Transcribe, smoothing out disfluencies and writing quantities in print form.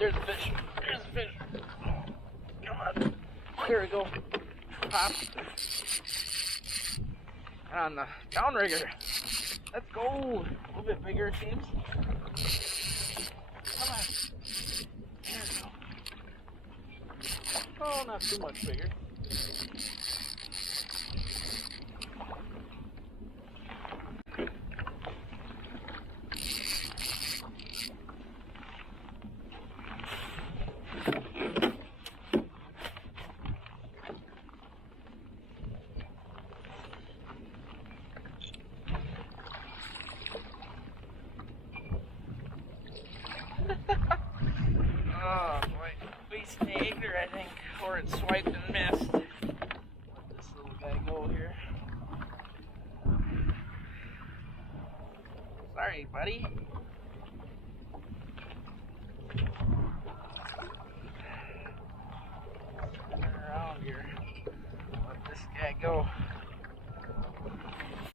There's a fish. There's a fish. Come on. There we go. Pop. On the downrigger. Let's go. A little bit bigger, it seems. Come on. There we go. Oh, not too much bigger. Oh boy, we snagged her, I think, or it swiped and missed. Let this little guy go here. Sorry, buddy. Turn around here. Let this guy go.